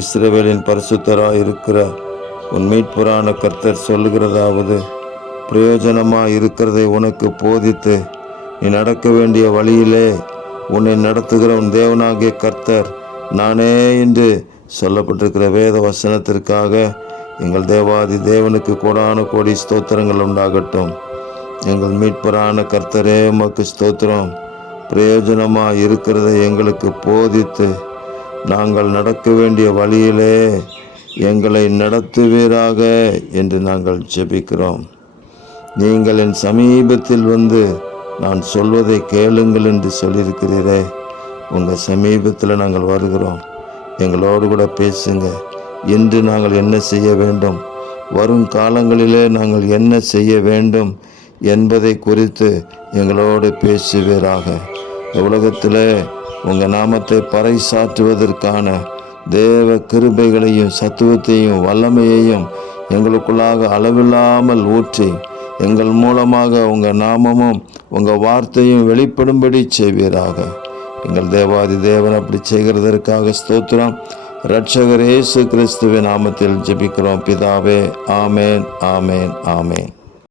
இஸ்ரவேலின் பரிசுத்தராய் இருக்கிற உன் மீட்பரான கர்த்தர் சொல்லுகிறதாவது, பிரயோஜனமாய் இருக்கிறதை உனக்கு போதித்து நீ நடக்க வேண்டிய வழியிலே உன்னை நடத்துகிற உன் தேவனாகிய கர்த்தர் நானே என்று சொல்லப்பட்டிருக்கிற வேத வசனத்திற்காக எங்கள் தேவாதி தேவனுக்கு கோடான கோடி ஸ்தோத்திரங்கள் உண்டாகட்டும். எங்கள் மீட்பரான கர்த்தரே உமக்கு ஸ்தோத்திரம். பிரயோஜனமாக இருக்கிறதை எங்களுக்கு போதித்து நாங்கள் நடக்க வேண்டிய வழியிலே எங்களை நடத்துவீராக என்று நாங்கள் ஜெபிக்கிறோம். நீங்கள் என் சமீபத்தில் வந்து நான் சொல்வதை கேளுங்கள் என்று சொல்லியிருக்கிறீரே, உங்கள் சமீபத்தில் நாங்கள் வருகிறோம். எங்களோடு கூட பேசுங்க. இன்று நாங்கள் என்ன செய்ய வேண்டும், வரும் காலங்களிலே நாங்கள் என்ன செய்ய வேண்டும் என்பதை குறித்து எங்களோடு பேசுவீராக. உலகத்திலே உங்கள் நாமத்தை பறைசாற்றுவதற்கான தேவ கிருபைகளையும் சத்துவத்தையும் வல்லமையையும் எங்களுக்குள்ளாக அளவில்லாமல் ஊற்றி எங்கள் மூலமாக உங்கள் நாமமும் உங்கள் வார்த்தையும் வெளிப்படும்படி செய்வீராக. எங்கள் தேவாதி தேவன் அப்படி செய்கிறதற்காக ஸ்தோத்திரம். இரட்சகர் இயேசு கிறிஸ்துவின் நாமத்தில் ஜெபிக்கிறோம் பிதாவே. ஆமேன், ஆமேன், ஆமேன்.